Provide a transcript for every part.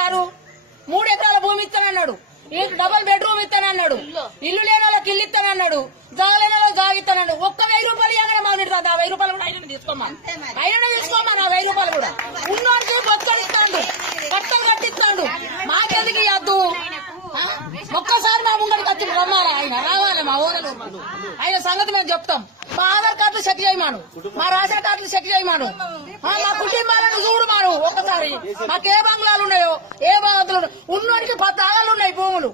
కేసీఆర్ 3 ఎకరాల భూమి ఇస్తానన్నాడు, డబుల్ బెడ్రూమ్ ఇస్తానన్నాడు, ఇల్లు లేని వాళ్ళకి ఇల్లు ఇస్తానన్నాడు, జాగ లేని వాళ్ళకి జాగ ఇస్తానన్నాడు. ఒక్క 1000 రూపాయలు ఇవ్వగానే మాట్లాడుతుంది. ఆ 1000 రూపాయలు కూడా ఆయన తీసుకోమా, ఆయన తీసుకోమా. ఆ 1000 రూపాయలు కూడా ఉన్నోడికి బతుకొని ఇస్తాడు, బట్టలు కట్టిస్తాడు. మాకెందుకు ఇవ్వద్దు? ఒక్కసారి మా ముంగడికి వచ్చి రమ్మాలి, ఆయన రావాలి మా ఊరలు. ఆయన సంగతి మేము చెప్తాం. మా ఆధార్ కార్డులు చెక్ చేయమాను, మా రేషన్ కార్డులు చెక్ చేయమాను, మా కుటుంబాలను చూడమాను. ఒక్కసారి మాకే బంగ్లాలు ఉన్నాయో, ఏ బాధలు ఉన్నోడికి 10 ఆగలు ఉన్నాయి భూములు.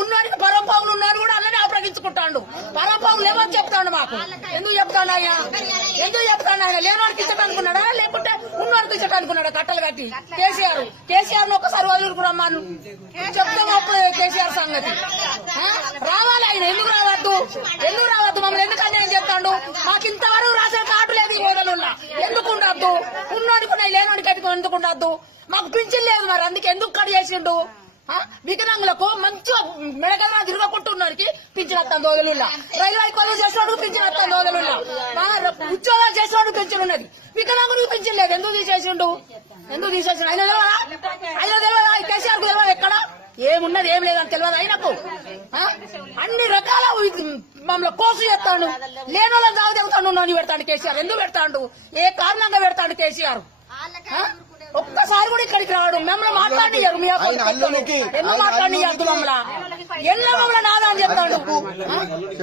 ఉన్నోడికి పరంపావులు ఉన్నారు కూడా అలానే అప్రగించుకుంటాడు. పరంపావులు ఏమని చెప్తాడు మాకు? ఎందుకు చెప్తాడు ఆయన? ఎందుకు చెప్తాడు ఆయన? లేనివాడికి ఇచ్చటనుకున్నాడా లేకుంటే ఉన్నవాడికి ఇచ్చటనుకున్నాడా? కట్టలు కట్టి కేసీఆర్ ఒక్కసారి వదులుకురమ్మాను చెప్తాం. కేసీఆర్ సంగతి రావాలి ఆయన. ఎందుకు రావద్దు? ఎందుకు రావద్దు? మమ్మల్ని ఎందుకు అన్యాయం చేస్తాడు? మాకు ఇంతవరకు రాసిన కార్డు లేదు ఈ ఓదలున్నా. ఎందుకు ఉండద్దు? ఉన్నోడికి లేనివాడికి అయితే ఎందుకు ఉండద్దు? మాకు పింఛన్ లేదు, మరి అందుకే ఎందుకు కట్ చేసిండు? వికలాంగులకు మంచిగా మెడకదా తిరగకుంటున్నారికి పింఛన్ వస్తాను దోదలుల్లా. రైల్వే కాలేజ్ చేసినోడు పింఛన్ వస్తాను దోదలుల్లా. ఉద్యోగాలు చేసినోడు పింఛన్ ఉన్నది, వికలాంగుడికి పింఛన్ లేదు. ఎందుకు తీసేసిండు? ఎందుకు తీసేసిండు? ఆయన తెలియదా? కేసీఆర్ కు తెలియదు ఎక్కడ ఏమున్నది ఏం లేదని తెలియదు ఆయనకు. అన్ని రకాల మమ్మల్ని కోసు చేస్తాడు. లేని వాళ్ళని దావ చెబుతాడు, నోని పెడతాడు కేసీఆర్. ఎందుకు పెడతాడు? ఏ కారణంగా పెడతాడు కేసీఆర్? ఒక్కసారి కూడా ఇక్కడికి రావడం మమ్మల్ని మాట్లాడియారు. ఎందుకు మాట్లాడియారు? మమ్మల్ని ఎల్ల మమ్మల్ని నాదా అని చెప్తాడు.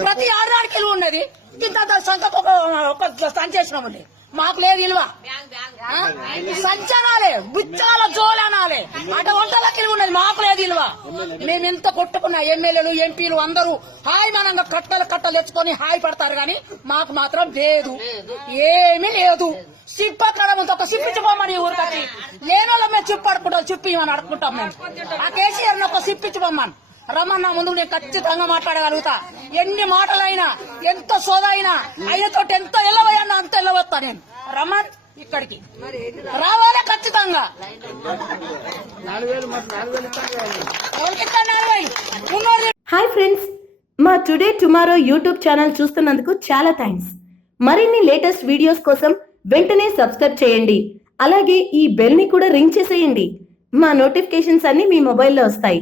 ప్రతి ఆడడానికి విలువ ఉన్నది. ఇంత సంఖకు ఒక సంచేసినామండి, మాకు లేదు విలువ. సంచనాలే బుచ్చాల జోలనాలే అట వంటలకి విలువ ఉన్నది, మాకు లేదు విలువ. మేము ఎంత కొట్టుకున్న ఎమ్మెల్యేలు ఎంపీలు అందరూ హాయిమానంగా కట్టలు తెచ్చుకొని హాయి పడతారు గాని మాకు మాత్రం లేదు, ఏమీ లేదు. సిప్పక్కడమంతా ఒక సిప్పించుకోమని ఊరికొచ్చి లేని వాళ్ళ మేము చిప్పు అడుకుంటాం, చిప్పు ఇవని అడుకుంటాం మేము. ఆ కేసీఆర్ ఒక సిప్పించుకోమని రమ్మన్నా ముందు నేను ఖచ్చితంగా మాట్లాడగలుగుతా. ఎన్ని మాటలైనా ఎంత సోదైనా ఆయనతో ఎంత ఎల్లవయ్యన్నా అంత ఎల్లవస్తా నేను. రమ్మన్ ఇక్కడికి రావాలే ఖచ్చితంగా. 4000. హాయ్ ఫ్రెండ్స్, మా టుడే టుమారో యూట్యూబ్ ఛానల్ చూస్తున్నందుకు చాలా థ్యాంక్స్. మరిన్ని లేటెస్ట్ వీడియోస్ కోసం వెంటనే సబ్స్క్రైబ్ చేయండి. అలాగే ఈ బెల్ ని కూడా రింగ్ చేసేయండి. మా నోటిఫికేషన్స్ అన్ని మీ మొబైల్లో వస్తాయి.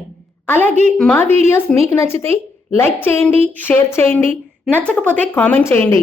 అలాగే మా వీడియోస్ మీకు నచ్చితే లైక్ చేయండి, షేర్ చేయండి, నచ్చకపోతే కామెంట్ చేయండి.